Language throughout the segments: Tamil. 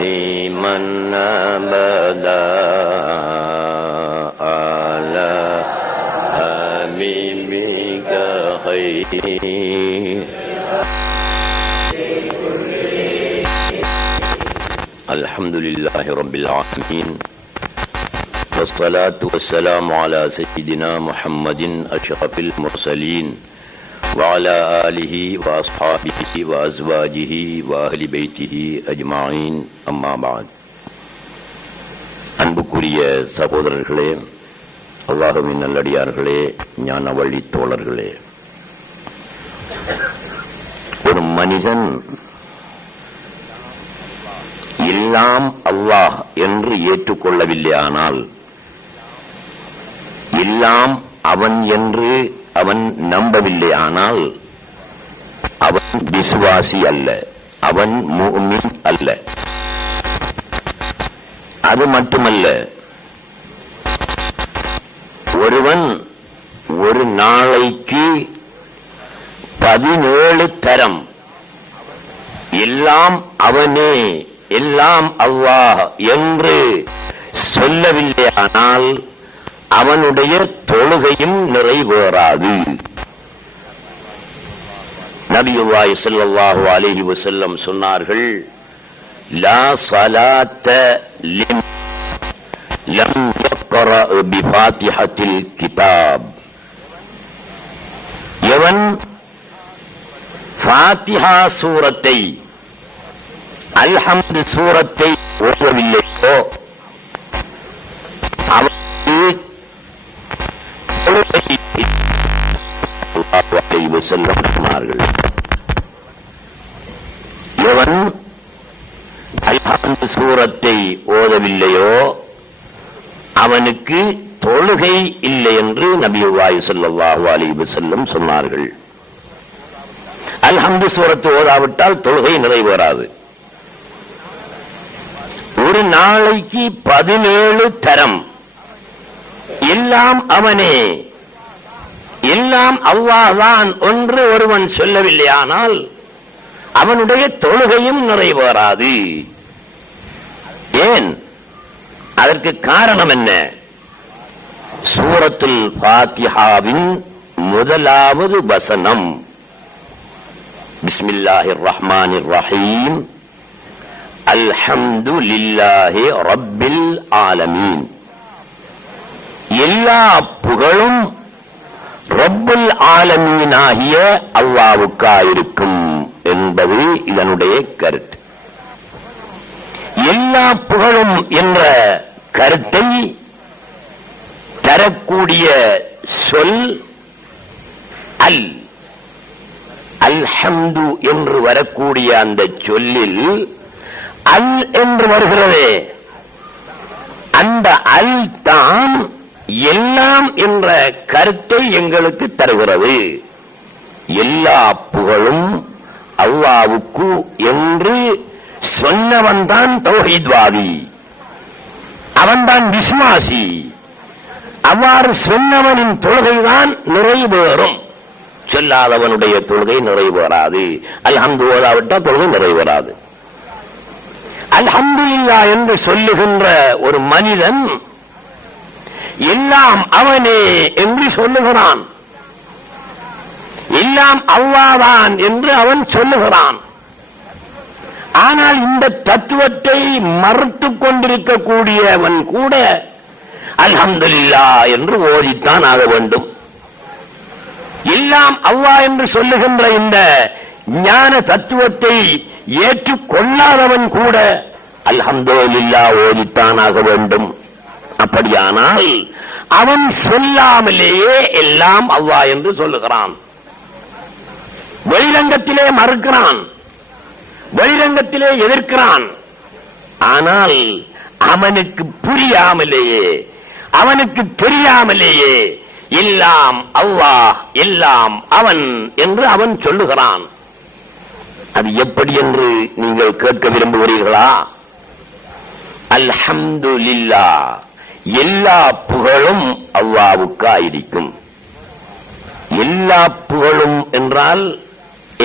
دائما أبدا على حبيبك خير. الحمد لله رب العالمين، والصلاة والسلام على سيدنا محمد أشرف المرسلين وعلى آله وأصحابه وأزواجه وأهل بيته أجمعين. أما بعد. அன்புக்குரிய சகோதரர்களே, அல்லாஹ்வின் நல்லடியார்களே, ஞான வழி தோழர்களே, ஒரு மனிதன் எல்லாம் அல்லாஹ் என்று ஏற்றுக்கொள்ளவில்லையானால், எல்லாம் அவன் என்று அவன் நம்பவில்லையானால், அவன் விசுவாசி அல்ல, அவன் முஃமின் அல்ல. அது மட்டுமல்ல, ஒருவன் ஒரு நாளைக்கு 17 தரம் எல்லாம் அவனே, எல்லாம் அல்லாஹ் என்று சொல்லவில்லையானால் அவனுடைய தொழுகையும் நிறைவேறாது. நபியுல்லாஹி ஸல்லல்லாஹு அலைஹி வஸல்லம் சொன்னார்கள், லா ஸலாத்த லிமன் லம் யக்ரா பிஃபாத்திஹத்தில் கிதாப். எவன் ஃபாத்திஹா சூரத்தை, அல்ஹம்து சூரத்தை ஓதவில்லையோ அவனுக்கு சொன்னார்கள். எவன் அல்ஹம்து சூரத்தை ஓதவில்லையோ அவனுக்கு தொழுகை இல்லை என்று நபியுல்லாஹி ஸல்லல்லாஹு அலைஹி வஸல்லம் சொன்னார்கள். அல்ஹம்து சூரத்தை ஓதாவிட்டால் தொழுகை நிறைவேறாது. ஒரு நாளைக்கு 17 தரம் எல்லாம் அவனே, எல்லாம் அல்லாஹ்தான் என்று ஒருவன் சொல்லவில்லையானால் அவனுடைய தொழுகையும் நிறைவேறாது. ஏன்? அதற்கு காரணம் என்ன? சூரத்துல் ஃபாத்திஹாவின் முதலாவது வசனம், பிஸ்மில்லாஹிர் ரஹ்மானிர் ரஹீம், அல்ஹம்துலில்லாஹி ரப்பில் ஆலமீன். எல்லா புகழும் ரப்புல் ஆலமீன் ஆகிய அல்லாஹ்வுக்காயிருக்கும் என்பது இதனுடைய கருத்து. எல்லா புகழும் என்ற கருத்தை தரக்கூடிய சொல் அல். அல்ஹம்து என்று வரக்கூடிய அந்த சொல்லில் அல் என்று வருகிறதே, அந்த அல் தான் எல்லாம் என்ற கருத்தை எங்களுக்கு தருகிறது. எல்லா புகழும் அல்லாஹ்வுக்கு என்று சொன்னவன் தான் தௌஹீத்வாதி, அவன்தான் விஸ்வாசி. அவ்வாறு சொன்னவனின் தொழுகைதான் நிறைவேறும், சொல்லாதவனுடைய தொழுகை நிறைவேறாது. அல்ஹம்து ஓதாவிட்டால் தொழுகை நிறைவேறாது. அல்ஹம்துலில்லாஹ் என்று சொல்லுகின்ற ஒரு மனிதன் எல்லாம் அவனே என்று சொல்லுகிறான், எல்லாம் அல்லாஹ்தான் என்று அவன் சொல்லுகிறான். ஆனால் இந்த தத்துவத்தை மறுத்துக் கொண்டிருக்கக்கூடியவன் கூட அல்ஹம்துலில்லாஹ் என்று ஓதித்தான் ஆக வேண்டும். எல்லாம் அல்லாஹ் என்று சொல்லுகின்ற இந்த ஞான தத்துவத்தை ஏற்றுக்கொள்ளாதவன் கூட அல்ஹம்துலில்லாஹ் ஓதித்தான் ஆக வேண்டும். அப்படியானால் அவன் சொல்லாமலேயே எல்லாம் அல்லாஹ் என்று சொல்லுகிறான். வெளிரங்கத்திலே மறுக்கிறான், வெளிரங்கத்திலே எதிர்க்கிறான். ஆனால் அவனுக்கு புரியாமலேயே, அவனுக்கு தெரியாமலேயே எல்லாம் அல்லாஹ், எல்லாம் அவன் என்று அவன் சொல்லுகிறான். அது எப்படி என்று நீங்கள் கேட்க விரும்புகிறீர்களா? அல்ஹம்துலில்லாஹ், எல்லா புகழும் அல்லாஹ்வுக்காயிருக்கும். எல்லா புகழும் என்றால்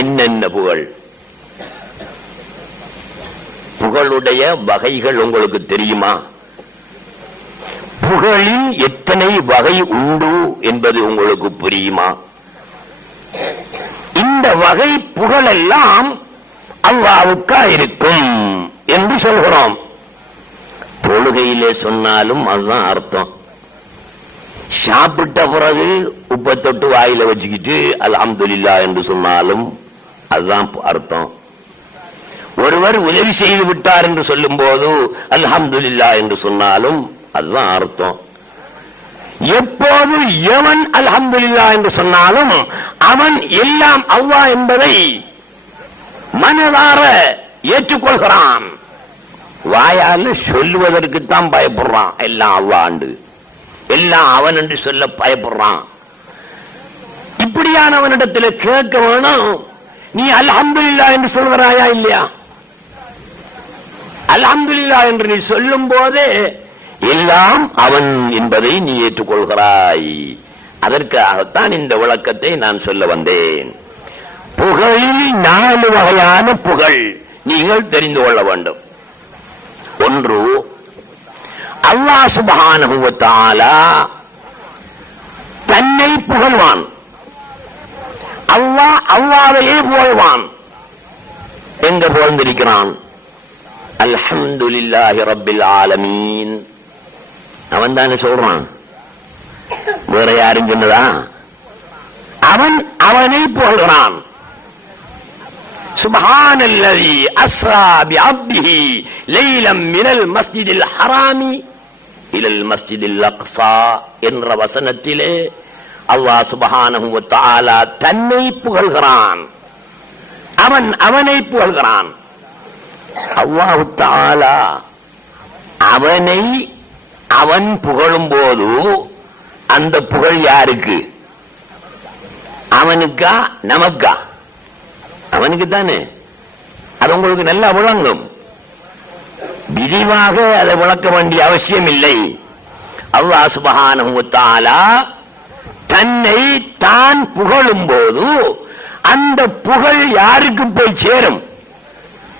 என்னென்ன புகழ்? புகழுடைய வகைகள் உங்களுக்கு தெரியுமா? புகழில் எத்தனை வகை உண்டு என்பது உங்களுக்கு புரியுமா? இந்த வகை புகழெல்லாம் அல்லாஹ்வுக்கா இருக்கும் என்று சொல்கிறோம். தொழுகையிலே சொன்னாலும் அதுதான் அர்த்தம். சாப்பிட்ட பிறகு உப்பை தொட்டு வாயில வச்சுக்கிட்டு அல்ஹம்துலில்லாஹ் என்று சொன்னாலும் அதுதான் அர்த்தம். ஒருவர் உதவி செய்து விட்டார் என்று சொல்லும் போது அல்ஹம்துலில்லாஹ் என்று சொன்னாலும் அதுதான் அர்த்தம். எப்போது எவன் அல்ஹம்துலில்லாஹ் என்று சொன்னாலும் அவன் எல்லாம் அல்லாஹ் என்பதை மனதார ஏற்றுக்கொள்கிறான். வாயால் சொல்லுவதற்குத்தான் பயப்படுறான். எல்லாம் அல்லாஹ், எல்லாம் அவன் என்று சொல்ல பயப்படுறான். இப்படியானவனிடத்தில் கேட்க வேணும், நீ அல்ஹம்துலில்லாஹ் என்று சொல்கிறாயா இல்லையா? அல்ஹம்துலில்லாஹ் என்று நீ சொல்லும் போதே எல்லாம் அவன் என்பதை நீ ஏற்றுக்கொள்கிறாய். அதற்காகத்தான் இந்த விளக்கத்தை நான் சொல்ல வந்தேன். புகழில் 4 வகையான புகழ் நீங்கள் தெரிந்து கொள்ள வேண்டும். ஒன்று, அல்லாஹ் சுப்ஹானஹு வ தஆலா தன்னை புகழ்வான். அல்லாஹ் அல்லாஹ்வையே புகழ்வான். எங்க புகழ்ந்திருக்கிறான்? அல்ஹம்துலில்லாஹி ரப்பில் ஆலமீன். அவன் தானே சொல்றான், வேற யாரும் சொன்னதா? அவன் அவனை புகழ்கிறான். சுப்ஹானல்லதி அஸ்ரா பிஅப்திஹி லைலம் மினல் மஸ்ஜிதில் ஹராமி இலல் மஸ்ஜிதில் அக்ஸா என்ற வசனத்திலே அல்லாஹ் சுப்ஹானஹு வ தஆலா தன்னை புகழ்கிறான். அவன் அவனை புகழ்கிறான். அல்லாஹ் தஆலா அவனை அவன் புகழும் போது அந்த புகழ் யாருக்கு? அவனுக்கா நமக்கா? அவனுக்கு தானே. அது உங்களுக்கு நல்லா விளங்கும். விரிவாக அதை விளக்க வேண்டிய அவசியம் இல்லை. அல்லாஹ் சுப்ஹானஹு வ தஆலா தன்னை தான் புகழும் போது அந்த புகழ் யாருக்கு போய் சேரும்?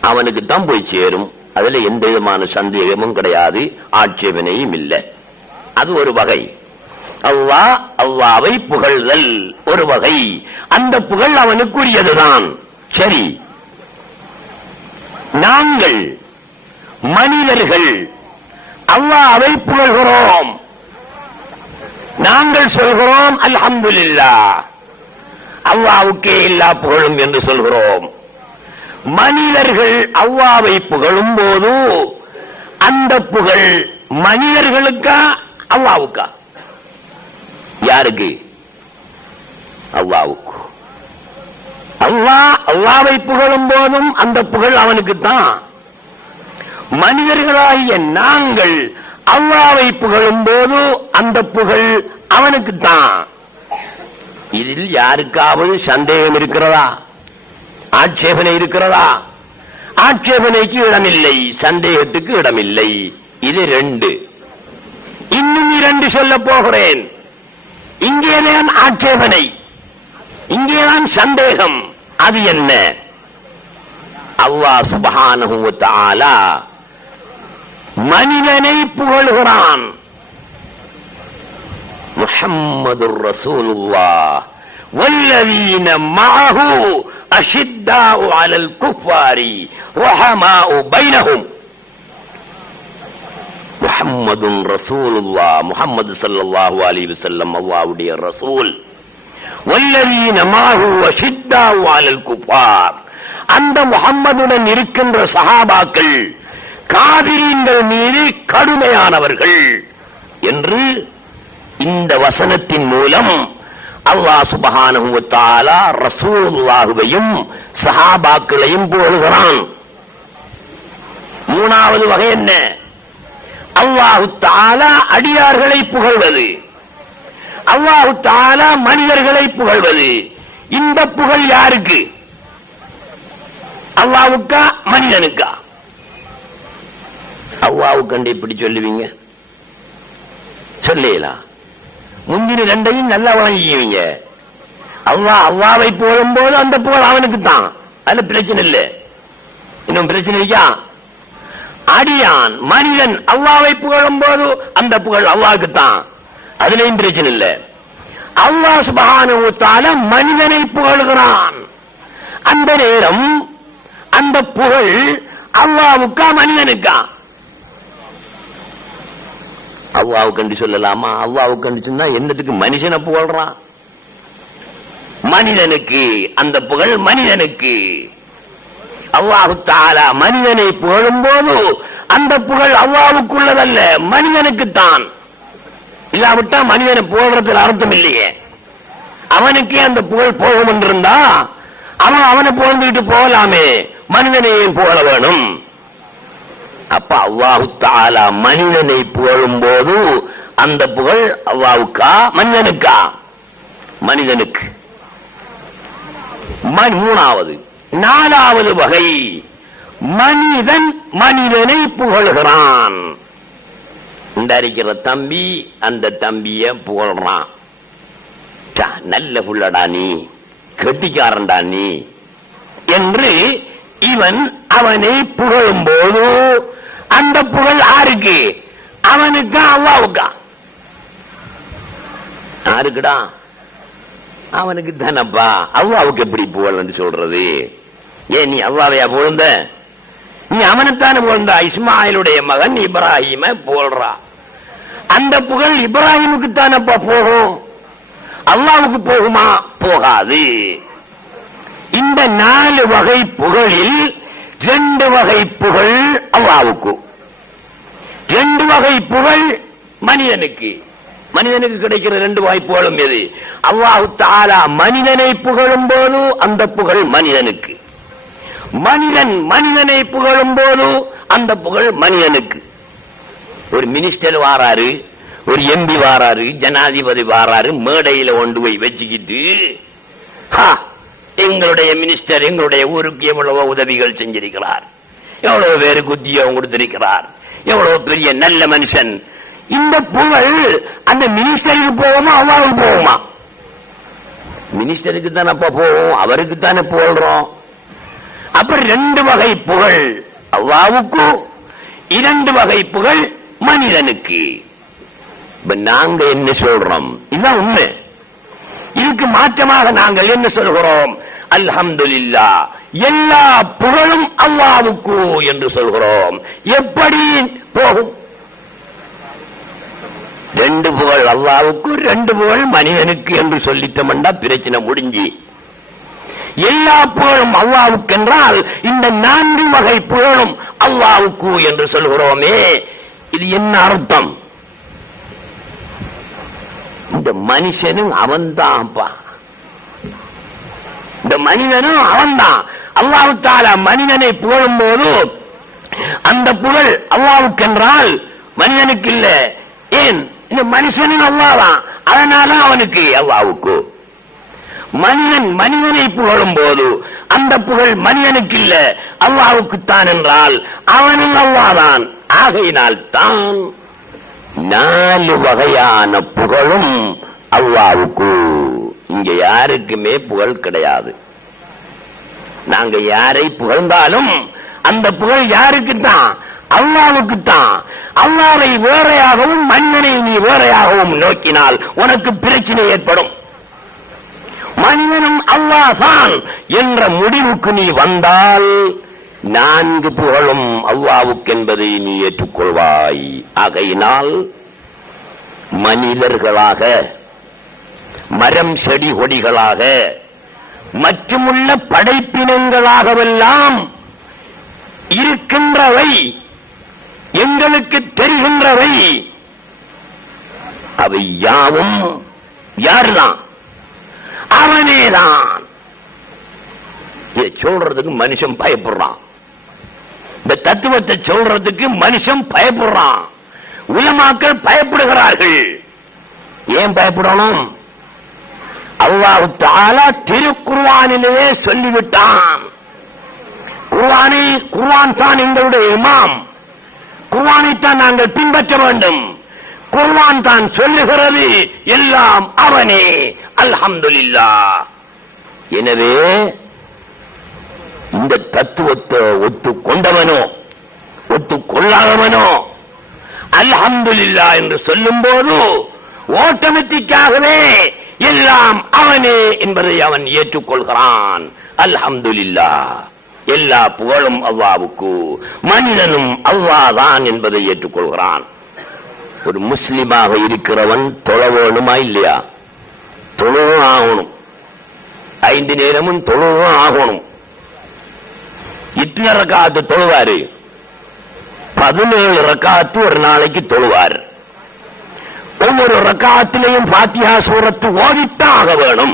அவனுக்கு தான் போய் சேரும். அதுல எந்த விதமான சந்தேகமும் கிடையாது, ஆட்சேபனையும் இல்லை. அது ஒரு வகை. அல்லாஹ் அல்லாஹ்வை புகழ்தல் ஒரு வகை. அந்த புகழ் அவனுக்குரியதுதான். சரி, நாங்கள் மனிதர்கள் அல்லாஹ்வை புகழ்கிறோம். நாங்கள் சொல்கிறோம் அல்ஹம்துலில்லாஹ், அல்லாஹ்வுக்கே எல்லா புகழும் என்று சொல்கிறோம். மனிதர்கள் அல்லாஹ்வை புகழும் போது அந்த புகழ் மனிதர்களுக்கா அல்லாஹ்வுக்கா? யாருக்கு? அல்லாஹ்வுக்கு. அல்லாஹ் அல்லாஹ்வை புகழும் போதும் அந்த புகழ் அவனுக்குத்தான். மனிதர்களாகிய நாங்கள் அல்லாஹ்வை புகழும் போது அந்த புகழ் அவனுக்குத்தான். இதில் யாருக்காவது சந்தேகம் இருக்கிறதா? ஆட்சேபனை இருக்கிறதா? ஆட்சேபனைக்கு இடமில்லை, சந்தேகத்துக்கு இடமில்லை. இது 2. இன்னும் 2 சொல்ல போகிறேன். இங்கேதான் ஆட்சேபனை, இங்கேதான் சந்தேகம். அது என்ன? அல்லாஹ் சுப்ஹானஹு வ தஆலா மனிதனை புகழ்கிறான். முஹம்மதுர் ரசூலுல்லாஹ் வல்லதீன மஅஹு அஷித்தாஉ அலல் குஃபாரி ரஹமாஉ பைனஹும். முஹம்மதுன் ரசூலுல்லாஹ், முஹம்மது ஸல்லல்லாஹு அலைஹி வஸல்லம் அல்லாஹ்வுடைய ரசூல். வல்லதீன மஅஹு அஷித்தாஉ அலல் குஃபார், அந்த முஹம்மதுடன் இருக்கின்ற சஹாபாக்கள் காபிரீன்கள் மீது கடுமையானவர்கள் என்று இந்த வசனத்தின் மூலம் அல்லாஹ் சுப்ஹானஹு வ தஆலா ரசூலுல்லாஹ்வையும் சஹாபாக்களையும் புகழ்கிறான். 3வது வகை என்ன? அல்லாஹ் தஆலா அடியார்களை புகழ்வது, அல்லாஹ் தஆலா மனிதர்களை புகழ்வது. இந்த புகழ் யாருக்கு? அல்லாஹ்வுக்கா மனிதனுக்கா? அல்லாஹ்வுக்கு எப்படி சொல்லுவீங்க? சொல்லலாம். முந்தின 2ஐயும் நல்லா வழங்கிக்குவீங்க. அல்லாஹ் அல்லாஹ்வை புகழும் போது அந்த புகழ் அவனுக்கு தான். அதுல பிரச்சனை இல்லை. இன்னும் பிரச்சனை இருக்கா? அடியான் மனிதன் அல்லாஹ்வை புகழும் போது அந்த புகழ் அல்லாஹ்வுக்குத்தான், அதுலயும் பிரச்சனை இல்லை. அல்லாஹ் சுப்ஹானஹு வ தஆலா மனிதனை புகழுகிறான், அந்த நேரம் அந்த புகழ் அல்லாஹ்வுக்கா மனிதனுக்கா? அல்லாஹ்வுக்கு என்று சொல்லலாமா? அல்லாஹ்வுக்கு என்று சொன்னா என்னத்துக்கு மனுஷனை புகழ்றான்? மனிதனுக்கு அந்த புகழ், மனிதனுக்கு. அல்லாஹ் தஆலா மனிதனை புகழும் போது அந்த புகழ் அல்லாஹ்வுக்குள்ளதல்ல, மனிதனுக்குத்தான். இல்லாவிட்டா மனிதனை புகழ்றதுல அர்த்தம் இல்லையே. அவனுக்கே அந்த புகழ் போகும் என்றிருந்தா அவனை புகழ்ந்துட்டு போகலாமே, மனிதனையும் புகழ வேணும். அப்ப அல்லாஹ் தஆலா மனிதனை புகழும் போது அந்த புகழ் அல்லாஹ்வுக்கா மனிதனுக்கா? மனிதனுக்கு. மூணாவது, நாலாவது வகை, மனிதன் மனிதனை புகழ்கிறான். இந்த இருக்கிற தம்பி அந்த தம்பிய புகழ்றான். நல்ல புள்ளடா நீ, கெட்டிக்காரன்டா நீ என்று இவன் அவனை புகழும் போது அந்த புகழ் யாருக்கு? அவனுக்கா அல்லாஹ்வுக்கா? யாருக்குடா? அவனுக்கு தானப்பா. அல்லாஹ்வுக்கு எப்படி புகழ் சொல்றது? ஏன் நீ அல்லாஹ்வையா புகழ்ந்த? நீ அவனைத்தானே புகழ்ந்தா. இஸ்மாயிலுடைய மகன் இப்ராஹிம புகழ்றா, அந்த புகழ் இப்ராஹிமுக்கு தானப்பா போகும், அல்லாஹ்வுக்கு போகுமா? போகாது. இந்த 4 வகை புகழில் 2 வகை புகழ் அல்லாஹ்வுக்கு, 2 வகை புகழ் மனிதனுக்கு. மனிதனுக்கு கிடைக்கிற 2 வகை புகழும் எது? அல்லாஹ் தஆலா மனிதனை புகழும் போது அந்த புகழ் மனிதனுக்கு, மனிதன் மனிதனை புகழும் போது அந்த புகழ் மனிதனுக்கு. ஒரு மினிஸ்டர் வாராரு, ஒரு எம்பி வாராரு, ஜனாதிபதி வாராரு, மேடையில கொண்டு போய் வச்சுக்கிட்டு, எங்களுடைய மினிஸ்டர் எங்களுடைய ஊருக்கு எவ்வளவு உதவிகள் செஞ்சிருக்கிறார், எவ்வளவு பேருக்கு உத்தியோகம் கொடுத்திருக்கிறார், எவ்வளவு பெரிய நல்ல மனுஷன். இந்த புகழ் அந்த மினிஸ்டருக்கு போகுமா அல்லாஹ்வுக்கு போகுமா? மினிஸ்டருக்கு தானே போகும், அவருக்கு தானே புகழ்றோம். அப்ப 2 வகை புகழ் அல்லாஹ்வுக்கு, 2 வகை புகழ் மனிதனுக்கு. நாங்க என்ன சொல்றோம்? இதுதான் உண்மை. இதுக்கு மாற்றமாக நாங்கள் என்ன சொல்கிறோம்? அல்ஹம்துலில்லாஹ், எல்லா புகழும் அல்லாஹ்வுக்கு என்று சொல்கிறோம். எப்படி போகும்? 2 புகழ் அல்லாஹ்வுக்கு, 2 புகழ் மனிதனுக்கு என்று சொல்லிட்டோம்னா பிரச்சனை முடிஞ்சு. எல்லா புகழும் அல்லாஹ்வுக்கு என்றால் இந்த 4 வகை புகழும் அல்லாஹ்வுக்கு என்று சொல்கிறோமே, இது என்ன அர்த்தம்? இந்த மனுஷனும் அவன்தான்ப்பா, இந்த மனிதனும் அவன்தான். அல்லாஹ் தஆலா மனிதனை புகழும் போது அந்த புகழ் அல்லாஹ்வுக்கு என்றால் மனிதனுக்கு இல்ல. ஏன்? இந்த மனுஷனும் அல்லாஹ்தான், அதனால அவனுக்கு அல்லாஹ்வுக்கு. மனிதன் மனிதனை புகழும் போது அந்த புகழ் மனிதனுக்கு இல்ல, அல்லாஹ்வுக்குத்தான் என்றால் அவனும் அல்லாஹ்தான். ஆகையினால் தான் 4 வகையான புகழும் அல்லாஹ்வுக்கு. இங்க யாருக்குமே புகழ் கிடையாது. நாங்க யாரை புகழ்ந்தாலும் அந்த புகழ் யாருக்குத்தான்? அல்லாஹ்வுக்குத்தான். அல்லாஹ்வை வேறையாகவும் மனிதனை நீ வேறையாகவும் நோக்கினால் உனக்கு பிரச்சனை ஏற்படும். மனிதனும் அல்லாஹ் தான் என்ற முடிவுக்கு நீ வந்தால் 4 புகழும் அல்லாஹ்வுக்கு என்பதை நீ ஏற்றுக்கொள்வாய். ஆகையினால் மனிதர்களாக, மரம் செடி கொடிகளாக, மற்றுமுள்ள படைப்பினங்களாகவெல்லாம் இருக்கின்றவை, எங்களுக்கு தெரிகின்றவை, அவை யாவும் யாருதான்? அவனேதான். இதை சொல்றதுக்கு மனுஷன் பயப்படுறான். இந்த தத்துவத்தை சொல்றதுக்கு மனுஷன் பயப்படுறான். உலமாக்கள் பயப்படுகிறார்கள். ஏன் பயப்படணும்? அல்லாஹ் தஆலா திருக்குர்ஆனிலே சொல்லிவிட்டான். குர்ஆன் தான் எங்களுடைய இமாம். குர்ஆனைத்தான் நாங்கள் பின்பற்ற வேண்டும். குர்ஆன் தான் சொல்லுகிறது, எல்லாம் அவனே. அல்ஹம்துலில்லாஹ். எனவே இந்த தத்துவத்தை ஒத்துக்கொண்டவனோ ஒத்துக்கொள்ள அல்ஹம்துலில்லாஹ் என்று சொல்லும் போது ஆட்டோமேட்டிக்காகவே எல்லாம் அவனே என்பதை அவன் ஏற்றுக்கொள்கிறான். அல்ஹம்துலில்லாஹ், எல்லா புகழும் அல்லாஹ்வுக்கு, மனிதனும் அல்லாஹ் தான் என்பதை ஏற்றுக்கொள்கிறான். ஒரு முஸ்லிமாக இருக்கிறவன் தொழ வேணுமா இல்லையா? தொழுவும் ஆகணும், 5 நேரமும் தொழுவும் ஆகணும். இத்தனை ரக்காத்து தொழுவாரு, 17 ரக்காத்து ஒரு நாளைக்கு தொழுவார். ஒவ்வொரு ரக்காத்திலையும் ஃபாத்திஹா சூரத்து ஓதித்தான் ஆக வேணும்.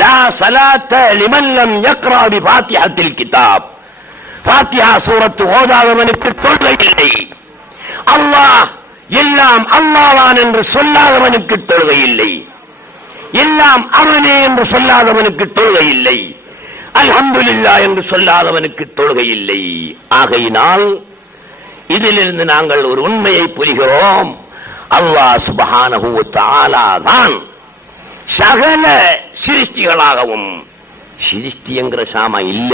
லா ஸலாத்த லிமன் லம் யக்ரா பி ஃபாத்திஹத்தில் கிதாப். ஃபாத்திஹா சூரத்து ஓதாதவனுக்கு தொழுகை இல்லை. அல்லாஹ் எல்லாம் அல்லாஹ்வான் என்று சொல்லாதவனுக்கு தொழுகை இல்லை. எல்லாம் அவனே என்று சொல்லாதவனுக்கு தொழுகை இல்லை. அல்ஹம்துலில்லாஹ் என்று சொல்லாதவனுக்கு தொழுகை இல்லை. ஆகையினால் இதிலிருந்து நாங்கள் ஒரு உண்மையை புரிகிறோம். அல்லாஹ் சுப்ஹானஹு வ தஆலா தான் சகல சிருஷ்டிகளாகவும், சிருஷ்டி என்கிற சாமா இல்ல.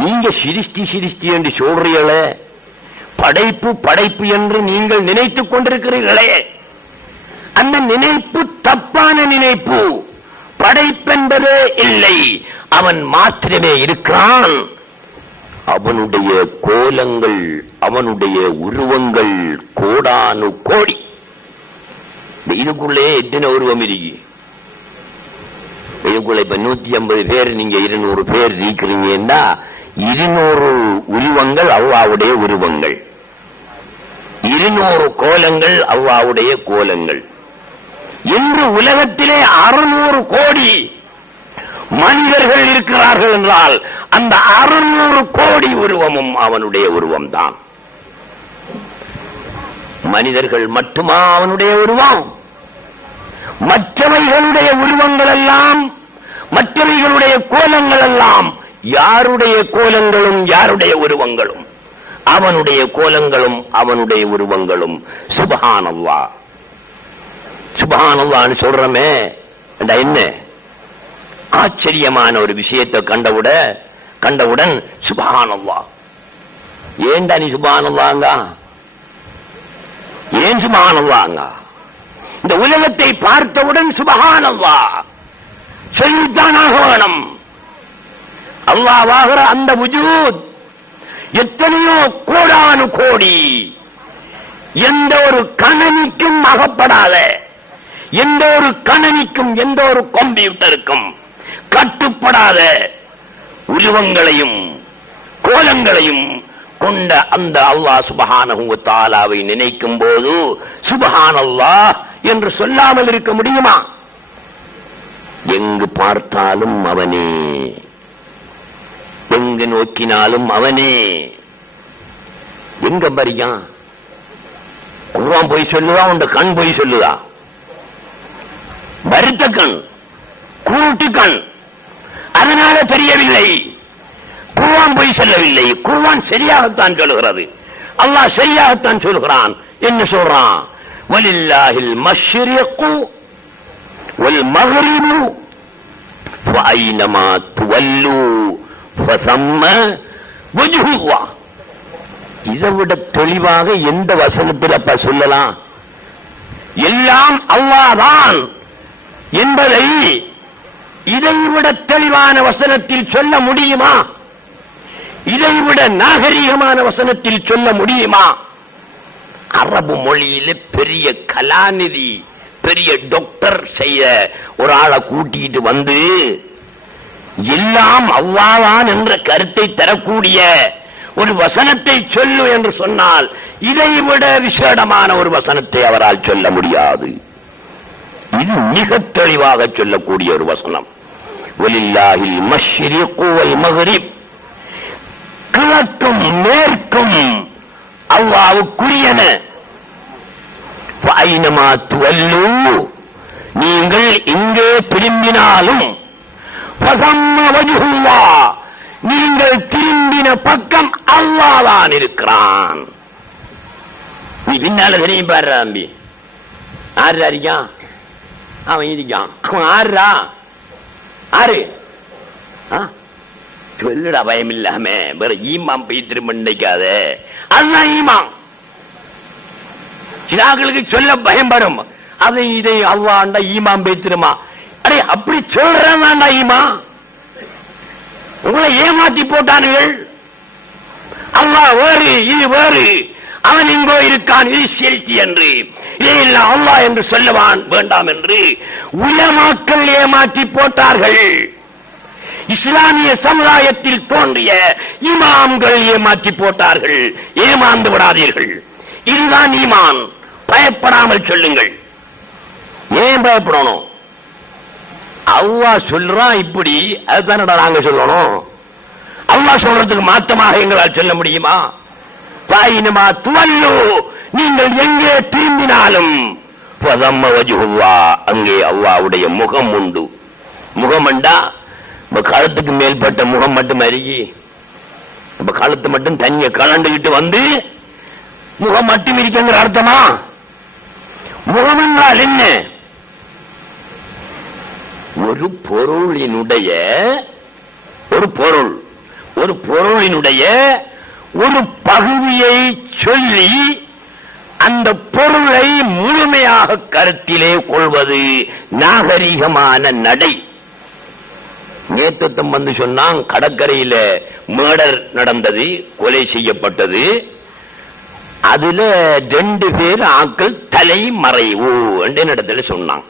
நீங்க சிருஷ்டி என்று சொல்றீங்களே, படைப்பு படைப்பு என்று நீங்கள் நினைத்துக் கொண்டிருக்கிறீர்களே, அந்த நினைப்பு தப்பான நினைப்பு. படைப்பென்பதே இல்லை, அவன் மாத்திரமே இருக்கிறான். அவனுடைய கோலங்கள், அவனுடைய உருவங்கள் கோடானு கோடி. இதுக்குள்ளே எத்தனை உருவம் இருக்கு? இதுக்குள்ள இப்ப 150 பேர், நீங்க 200 பேர் இருக்கிறீங்கன்னா 200 உருவங்கள் அல்லாஹ்வுடைய உருவங்கள், 200 கோலங்கள் அல்லாஹ்வுடைய கோலங்கள். இன்று உலகத்திலே 600 கோடி மனிதர்கள் இருக்கிறார்கள் என்றால் அந்த 600 கோடி உருவமும் அவனுடைய உருவம் தான். மனிதர்கள் மட்டுமா அவனுடைய உருவம்? மற்றவைகளுடைய உருவங்கள் எல்லாம், மற்றவைகளுடைய கோலங்கள் எல்லாம் யாருடைய கோலங்களும் யாருடைய உருவங்களும்? அவனுடைய கோலங்களும் அவனுடைய உருவங்களும். சுப்ஹானல்லாஹ், சுப்ஹானல்லாஹ்னு சொல்றமே, என்ன ஆச்சரியமான ஒரு விஷயத்தை கண்டவுடன் சுப்ஹானல்லாஹ். ஏன்டா நீ சுப்ஹானல்லாஹ்ங்க? ஏன் சுப்ஹானல்லாஹ்ங்க? இந்த உலகத்தை பார்த்தவுடன் சுப்ஹானல்லாஹ் சொல்லித்தானாக வேணும். அல்லாஹ்வாகிற அந்த வஜூத் எத்தனையோ கோடானு கோடி, எந்த ஒரு கணனிக்கும் அகப்படாத, எந்த ஒரு கணனிக்கும் எந்த ஒரு கம்ப்யூட்டருக்கும் கட்டுப்படாத உருவங்களையும் கோலங்களையும் கொண்ட அந்த அல்லாஹ் சுப்ஹானஹு வ தஆலாவை நினைக்கும் போது சுப்ஹானல்லாஹ் என்று சொல்லாமல் இருக்க முடியுமா? எங்கு பார்த்தாலும் அவனே, எங்கு நோக்கினாலும் அவனே. எங்க பறியான்? குர்ஆன் போய் சொல்லுதா? உண்ட கண் போய் சொல்லுதா? வருத்த கண், கூட்டு கண், அதனால தெரியவில்லை. குர்ஆன் போய் சொல்லவில்லை, குர்ஆன் சரியாகத்தான் சொல்லுகிறது. அல்லாஹ் சரியாகத்தான் சொல்கிறான். என்ன சொல்றான்? வலில்லாஹில் மஷ்ரிகு வல் மக்ரிபு ஃபஐனமா துவல்லு ஃபஸம்ம வஜ்ஹுல்லாஹ். இதை விட தெளிவாக எந்த வசனத்தில் அப்ப சொல்லலாம்? எல்லாம் அல்லாஹ் தான் என்பதை இதைவிட தெளிவான வசனத்தில் சொல்ல முடியுமா? இதைவிட நாகரீகமான வசனத்தில் சொல்ல முடியுமா? அரபு மொழியில பெரிய கலாநிதி, பெரிய டாக்டர் செய்ய ஒரு ஆளை கூட்டிட்டு வந்து எல்லாம் அல்லாஹ்தான் என்ற கருத்தை தரக்கூடிய ஒரு வசனத்தை சொல்லு என்று சொன்னால் இதைவிட விசேடமான ஒரு வசனத்தை அவரால் சொல்ல முடியாது. இது மிக தெளிவாக சொல்லக்கூடிய ஒரு வசனம். வலில்லாஹில் மஷ்ரிகு வல் மக்ரிப், கிழக்கும் மேற்கும் அல்லாஹ்வுக்குரியன. ஃபஐனமா துவல்லு, நீங்கள் இங்கே திரும்பினாலும் ஃபஸம்ம வஜ்ஹுல்லாஹ், நீங்கள் திரும்பின பக்கம் அல்லாஹ் தான் இருக்கிறான். நீ பின்னால தெரியும் பாரு தம்பி, ஆறு இருக்கான், அவன் இருக்கான், அவன் ஆறுடா, ஆறு சொல்லுடா, பயம் இல்லாம வேற ஈமாம் போய் திரும்ப நினைக்காத. அதுதான் ஈமான். சிலாக்களுக்கு சொல்ல பயம் வரும். அதை இதை அல்லாண்டா ஈமான் பேத்திருமா, அடே அப்படி சொல்றான்டா ஈமா. உங்களை ஏமாத்தி போட்டானுகள். அல்லாஹ் வேறு, இது வேறு, அவன் இங்கோ இருக்கான், இது சிரிச்சி என்று, இதையெல்லாம் அல்லாஹ் என்று சொல்லவான் வேண்டாம் என்று உலமாக்கள் ஏமாற்றி போட்டார்கள். இஸ்லாமிய சமுதாயத்தில் தோன்றிய இமாம்கள் ஏமாற்றி போட்டார்கள். ஏமாந்து விடாதீர்கள். இதுதான் ஈமான். பயப்படாமல் சொல்லுங்கள். ஏன் பயப்படணும்? அல்லாஹ் சொல்றான் இப்படி, அதுதானடா நாங்க சொல்லணும். அல்லாஹ் சொல்றதுக்கு மாற்றமாக எங்களால் சொல்ல முடியுமா? பாயினமா துவல்லு, நீங்கள் எங்கே திரும்பினாலும் அங்கே அல்லாஹ்வுடைய முகம் உண்டு. முகம்ண்டா கழுத்துக்கு மேல்பட்ட முகம் மட்டும் அருகி, கழுத்து மட்டும் தண்ணிய கலண்டுகிட்டு வந்து முகம் மட்டும் இருக்குங்கிற அர்த்தமா? முகம் என்றால் என்ன? ஒரு பொருளினுடைய ஒரு பகுதியை சொல்லி அந்த பொருளை முழுமையாக கருத்திலே கொள்வது நாகரிகமான நடை. நேத்தம் வந்து சொன்னான், கடற்கரையில மர்டர் நடந்தது, கொலை செய்யப்பட்டது. அதுல 2 பேர் ஆக்கள் தலைமறைவு என்று இடத்துல சொன்னான்.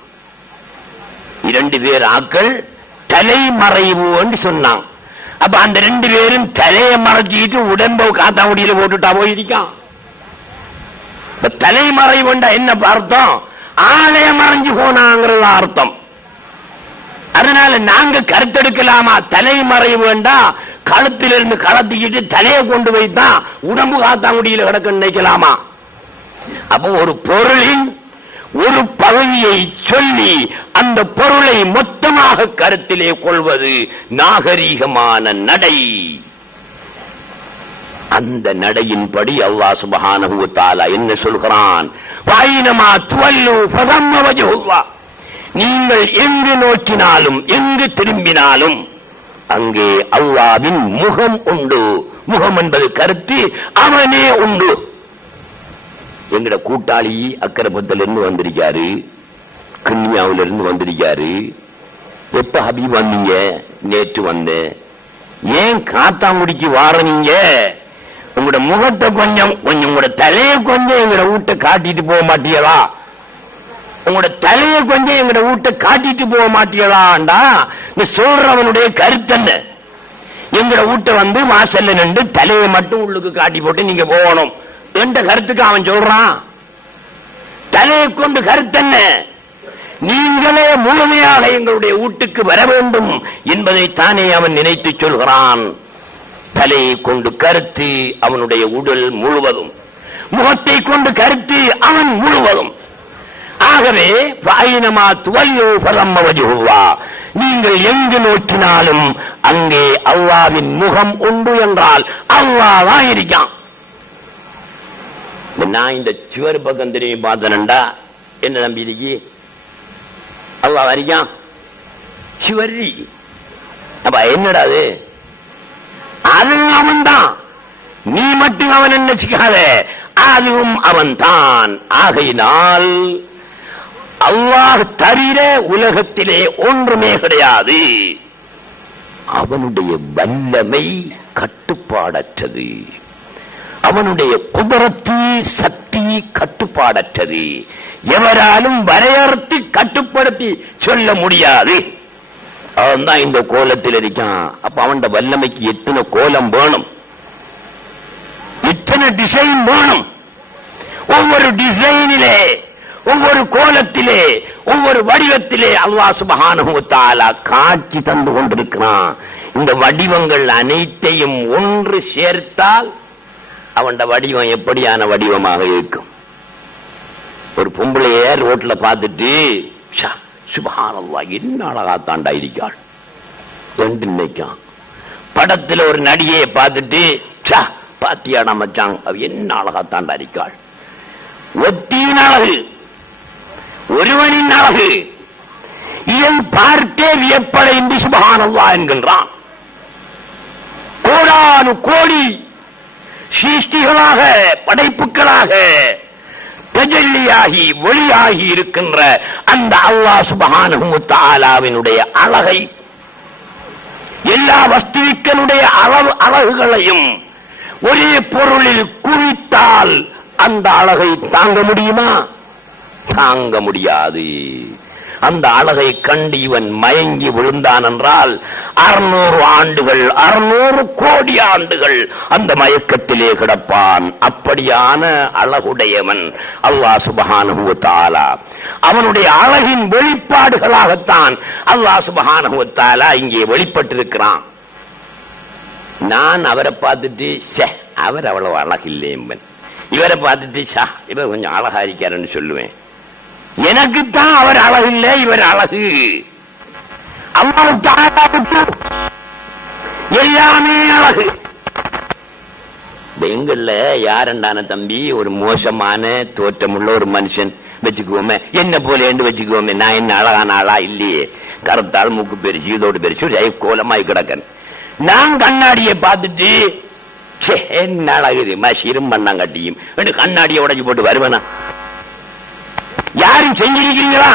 2 பேர் ஆக்கள் தலைமறைவு என்று சொன்னான். அப்ப அந்த 2 பேரும் தலையை மறைச்சிட்டு உடம்பை காத்தாங்குடியில போட்டுட்டா போயிருக்கான். தலைமறைவு என்ன அர்த்தம்? ஆலய மறைஞ்சு போனாங்கிறது அர்த்தம். அதனால நாங்க கருத்தெடுக்கலாமா? தலைமறைவு வேண்டாம், கழுத்திலிருந்து கலத்திக்கிட்டு தலையை கொண்டு வைத்தான் உடம்பு காத்தாங்குடியில கிடக்க நினைக்கலாமா? அப்போ ஒரு பொருளின் ஒரு பகுதியை சொல்லி அந்த பொருளை மொத்தமாக கருத்திலே கொள்வது நாகரீகமான நடை. அந்த நடையின்படி அல்லாஹ் சுப்ஹானஹு வ தஆலா என்ன சொல்கிறான்? வாயினமா துவல்லு ஃபதம்ம வஜ்ஹுல்லாஹ், நீங்கள் எங்கு நோக்கினாலும் எங்கு திரும்பினாலும் அங்கே அல்லாஹ்வின் முகம் உண்டு. முகம் என்பது கருத்து, அவனே உண்டு. எங்கட கூட்டாளி அக்கரப்பத்துல இருந்து வந்திருக்காரு, கன்னியாவில இருந்து வந்திருக்காரு. எப்ப ஹபீப் வந்தீங்க? நேற்று வந்தேன். ஏன் காத்தாங்குடிக்கு வார? நீங்க உங்களோட முகத்தை கொஞ்சம் உங்களோட தலையை கொஞ்சம் எங்கட வீட்டை காட்டிட்டு போக மாட்டீங்களா? உங்களோட தலையை கொஞ்சம் எங்கட வீட்டை காட்டிட்டு போக மாட்டீங்களாண்டா நீ சொல்றவனுடைய கருத்தல்ல. எங்கட வீட்டை வந்து வாசல்ல நின்று தலையை மட்டும் உள்ளுக்கு காட்டி போட்டு நீங்க போகணும் என்ற கருத்துக்கு அவன் சொல்றான். தலையை கொண்டு கருத்தென்ன? நீங்களே முழுமையாக எங்களுடைய வீட்டுக்கு வர வேண்டும் என்பதைத்தானே அவன் நினைத்து சொல்கிறான். தலையை கொண்டு கருத்து அவனுடைய உடல் முழுவதும், முகத்தை கொண்டு கருத்து அவன் முழுவதும். ஆகவே பாயினமா துவல்லு ஃபதம்ம வஜ்ஹுல்லாஹ், நீங்கள் எங்கு நோக்கினாலும் அங்கே அல்லாஹ்வின் முகம் உண்டு என்றால் அல்லாஹ் தான் இருக்கான். நான் இந்த சுவர் பக்கம் திரும்பி பார்த்தனண்டா என்ன நம்பி இருக்கி? அல்லாஹ் வரிக்கான் சுவரி. அப்ப என்னடா அது? அது அவன் தான். நீ மட்டும் அவன் நினைச்சுக்காத, அதுவும் அவன் தான். ஆகையினால் அல்லாஹ் தவிர உலகத்திலே ஒன்றுமே கிடையாது. அவனுடைய வல்லமை கட்டுப்பாடற்றது. அவனுடைய குதிரத்து சக்தி கட்டுப்பாடற்றது. எவராலும் வரையறுத்து கட்டுப்படுத்தி சொல்ல முடியாது. அவன் தான் இந்த கோலத்தில் இருக்கான். அப்ப அவன் வல்லமைக்கு எத்தனை கோலம் வேணும், எத்தனை டிசைன் வேணும். ஒவ்வொரு டிசைனிலே, ஒவ்வொரு கோலத்திலே, ஒவ்வொரு வடிவத்திலே அல்லாஹ் சுப்ஹானஹு வ தஆலா காட்சி தந்து கொண்டிருக்கிறான். இந்த வடிவங்கள் அனைத்தையும் ஒன்று சேர்த்தால் அவன் வடிவம் எப்படியான வடிவமாக இருக்கும்? ஒரு பொம்பளைய ரோட்ல பார்த்துட்டு சுப்ஹானல்லாஹ் என்ன அழகாத்தாண்டா இருக்காள் என்று நினைக்கான். படத்துல ஒரு நடிகையை பார்த்துட்டு பாத்தியாடா மச்சான் அவ என்ன அழகாத்தாண்டா இருக்காள். ஒத்தியின் அழகு, ஒருவனின் அழகு, இதை பார்த்தே வியப்படைந்து சுப்ஹானல்லாஹ் என்கின்றான். கோடானு கோடி சிருஷ்டிகளாக, படைப்புகளாக தஜல்லியாகி ஒளியாகி இருக்கின்ற அந்த அல்லாஹ் சுப்ஹானஹு வ தஆலாவினுடைய அழகை, எல்லா வஸ்துக்களுடைய அழகுகளையும் ஒரே பொருளில் குவித்தால் அந்த அழகை தாங்க முடியுமா? தாங்க முடியாது. அந்த அழகை கண்டு இவன் மயங்கி விழுந்தான் என்றால் 600 ஆண்டுகள், 600 கோடி ஆண்டுகள் அந்த மயக்கத்திலே கிடப்பான். அப்படியான அழகுடையவன் அல்லாஹ் சுப்ஹானஹு வ தஆலா. அவனுடைய அழகின் வெளிப்பாடுகளாகத்தான் அல்லாஹ் சுப்ஹானஹு வ தஆலா இங்கே வெளிப்பட்டிருக்கிறான். நான் அவரை பார்த்துட்டு அவர் அவ்வளவு அழகில்லை என்பன், இவரை பார்த்துட்டு இவர் கொஞ்சம் அழகா இருக்காருன்னு சொல்லுவேன். எனக்குத்தான் அவர் அழகில்லை, இவர் அழகு. அல்லாஹ் தஆலாவுக்கு எல்லாமே அழகு. எங்கள்ல யாருண்டான தம்பி ஒரு மோசமான தோற்றமுள்ள ஒரு மனுஷன் வச்சுக்குவோமே, என்ன போல என்று வச்சுக்குவோமே, நான் என்ன அழகான ஆளா இல்லையே, கருத்தாள், மூக்கு பெருசு, இதோடு பெருசு, கோலமாய் கிடக்கன். நான் கண்ணாடியை பார்த்துட்டு என்ன அழகுது மஷிரும் பண்ணாங்கட்டியும் கண்ணாடியை உடைச்சு போட்டு வருவேனா? யாரும் செஞ்சிருக்கீங்களா?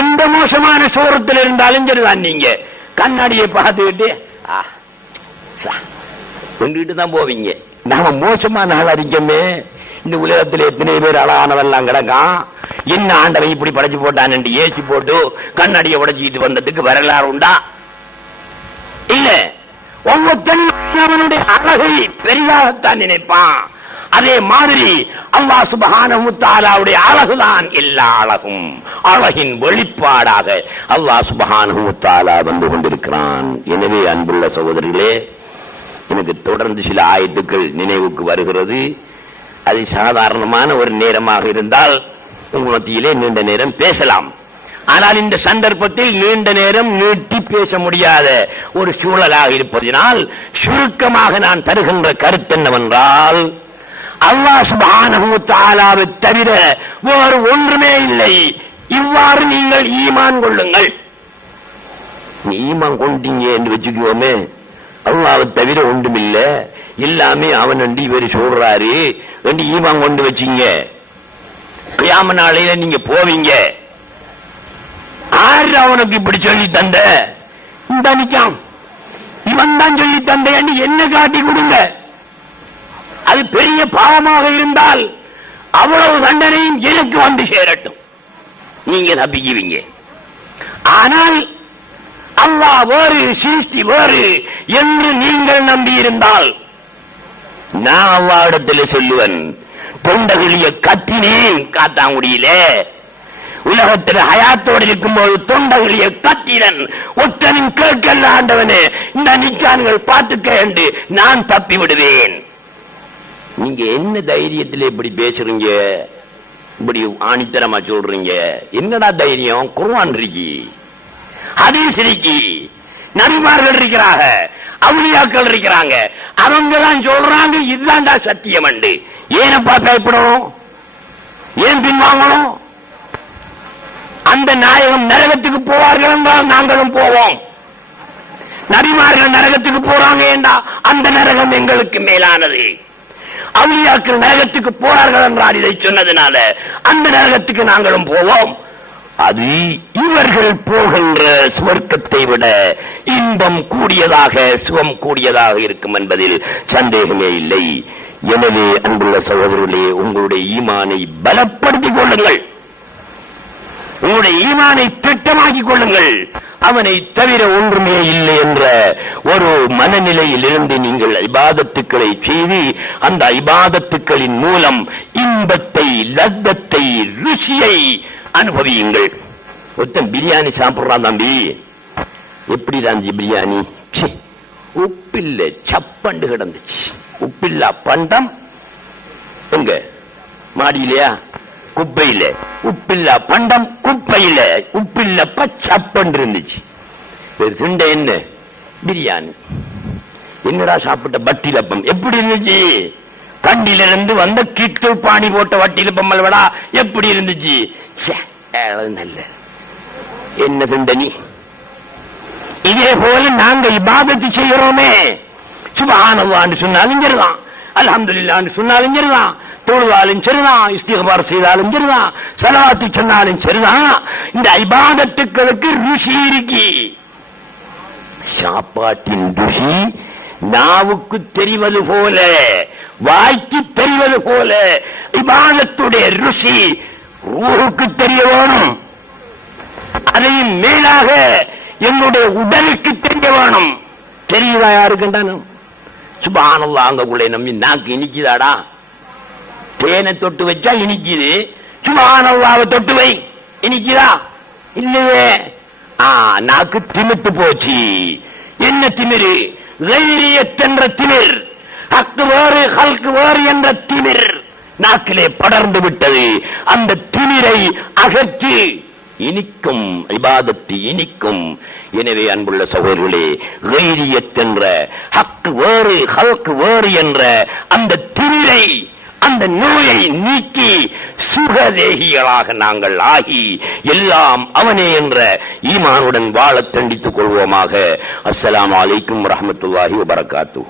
எந்த மோசமான சோரத்தில் இருந்தாலும் சரிதான், நீங்க கண்ணாடியை பார்த்துக்கிட்டு கொண்டுகிட்டு தான் போவீங்க. நாம மோசமான ஆளா இருக்கமே, இந்த உலகத்தில் எத்தனை பேர் அழகானவெல்லாம் கிடக்கான், என்ன ஆண்டவன் இப்படி படைச்சு போட்டான் என்று ஏசி போட்டு கண்ணாடியை உடைச்சிட்டு வந்ததுக்கு வரலாறு உண்டா? இல்ல. ஒவ்வொருத்தனுடைய அழகை பெரிதாகத்தான் நினைப்பான். அதே மாதிரி அல்லாஹ் சுப்ஹானஹு வ தஆலாவுடைய அழகுதான் எல்லா அழகும். அழகின் வெளிப்பாடாக அல்லாஹ் சுப்ஹானஹு வ தஆலா வந்து கொண்டிருக்கிறான். எனவே அன்புள்ள சகோதரர்களே, எனக்கு தொடர்ந்து சில ஆயத்துக்கள் நினைவுக்கு வருகிறது. அது சாதாரணமான ஒரு நேரமாக இருந்தால் உங்கள் மத்தியிலே நீண்ட நேரம் பேசலாம். ஆனால் இந்த சந்தர்ப்பத்தில் நீண்ட நேரம் நீட்டி பேச முடியாத ஒரு சூழலாக இருப்பதனால் சுருக்கமாக நான் தருகின்ற கருத்து என்னவென்றால், அல்லாஹ் சுப்ஹானஹு வ தஆலாவை தவிர வேறு ஒன்றுமே இல்லை. இவ்வாறு நீங்கள் ஈமான் கொள்ளுங்கள். ஈமான் கொண்டீங்க என்று வச்சுக்குவோமே, அல்லாஹ்வை தவிர ஒன்றுமில்ல, எல்லாமே அவன் என்று இவர் சொல்றாரு என்று ஈமான் கொண்டு வச்சீங்க. கியாமத் நாளையில நீங்க போவீங்க. ஆறு அவனுக்கு இப்படி சொல்லி தந்த, இந்த நிக்காம் இவன் தான் சொல்லி தந்த என்று என்ன காட்டி கொடுங்க. அது பெரிய பாவமாக இருந்தால் அவ்வளவு தண்டனையும் எனக்கு வந்து சேரட்டும், நீங்க தப்பிக்குவீங்க. ஆனால் அல்லாஹ் வேறு, சிருஷ்டி வேறு என்று நீங்கள் நம்பி இருந்தால், நான் அல்லாஹ்விடத்தில் சொல்லுவன், தொண்டகிளிய கத்தினேன், காத்தா முடியல. உலகத்தில் ஹயாத்தோடு இருக்கும்போது தொண்டகிளிய கத்தினன், ஒற்றனும் கேட்கல, ஆண்டவனே இந்த நிக்கான்கள் பார்த்துக்க என்று நான் தப்பி விடுவேன். நீங்க என்ன தைரியத்தில் இப்படி பேசுறீங்க, இப்படி ஆணித்தரமா சொல்றீங்க? என்னடா தைரியம்? குர்ஆன் இருக்கி, ஹதீஸ் இருக்கி, நபிமார்கள் இருக்கிறாங்க, அவுலியாக்கள் இருக்கிறாங்க, அவங்க தான் சொல்றாங்க இதுதான்டா சத்தியம் என்று. ஏனப்பா பயப்படணும்? ஏன் பின்வாங்கணும்? அந்த நாயகம் நரகத்துக்கு போவார்கள் என்றால் நாங்களும் போவோம். நபிமார்கள் நரகத்துக்கு போறாங்க என்றா அந்த நரகம் எங்களுக்கு மேலானது. அவுலியாக்கள் நரகத்துக்கு போறார்கள் என்றால் இதை சொன்னதுனால அந்த நரகத்துக்கு நாங்களும் போவோம். அது இவர்கள் போகின்ற சுவர்க்கத்தை விட இன்பம் கூடியதாக, சுகம் கூடியதாக இருக்கும் என்பதில் சந்தேகமே இல்லை. எனவே அன்புள்ள சகோதரர்களே, உங்களுடைய ஈமானை பலப்படுத்திக் கொள்ளுங்கள், உங்களுடைய ஈமானை திட்டமாக்கிக் கொள்ளுங்கள். அவனை தவிர ஒன்றுமே இல்லை என்ற ஒரு மனநிலையில் இருந்து நீங்கள் இபாதத்துக்களை செய்து அந்த இபாதத்துக்களின் மூலம் இன்பத்தை, லத்தத்தை, ருசியை அனுபவியுங்கள். ஒருத்தன் பிரியாணி சாப்பிடுறான், தம்பி எப்படிதான் பிரியாணி, உப்பில்ல சப்பண்டு கிடந்துச்சு, உப்பில்லா பண்டம் எங்க மாடியிலையா, குப்பையில, உப்பில்லா பண்டம் குப்பையில, உப்பில்ல சப்பண்டு இருந்துச்சு. திண்ட என்ன பிரியாணி, என்னடா சாப்பிட்ட வட்டிலப்பம் எப்படி இருந்துச்சு? கண்டிலிருந்து வந்த கிட்டு பாணி போட்ட வட்டிலப்பம் அல்லவடா, எப்படி இருந்துச்சு? நல்ல என்ன திண்டனி. இதே போல நாங்க இபாதத்து செய்கிறோமே, சுப்ஹானல்லாஹ் சொன்னாலும் சரிதான், அல்ஹம்துலில்லாஹ் சொன்னாலும் சரிதான், தொழுதாலும் சரிதான், இஸ்திக்பார் செய்தாலும் சரிதான், ஸலவாத்து சொன்னாலும் சரிதான், இந்த இபாதத்துக்களுக்கு ருசி இருக்கு. சாப்பாட்டின் ருசி நாவுக்கு தெரிவது போல, வாய்க்கு தெரிவது போல, இபாதத்துடைய ருசி ரூஹுக்கு தெரிய வேணும். அதையும் மேலாக என்னுடைய உடலுக்கு தெரிய வேணும். தெரியுதா யாருக்குண்டானும்? சுப்ஹானல்லாஹ், அங்கக்குள்ளே நம்பி நாக்கு இனிக்குதாடா? தேனை தொட்டு வச்சா இனிக்குது, சுப்ஹானல்லாஹ்வை தொட்டு வை இனிக்குதா? இல்லையே. நாக்கு திமிட்டு போச்சு. என்ன திமிரு? கைரியத் என்ற திமிர், ஹக்கு வேறு ஹல்கு வேறு என்ற திமிர் நாக்கிலே படர்ந்து விட்டது. அந்த திமிரை அகற்றி இனிக்கும் இபாதத்து இனிக்கும். எனவே அன்புள்ள சகோதரர்களே, கைரியத் என்ற ஹக்கு வேறு ஹல்கு வேறு என்ற அந்த திமிரை, அந்த நோயை நீக்கி சுகதேகிகளாக நாங்கள் ஆகி எல்லாம் அவனே என்ற ஈமானுடன் வாழ தண்டித்துக் கொள்வோமாக. அஸ்ஸலாமு அலைக்கும் வரஹ்மத்துல்லாஹி வபரகாத்துஹு.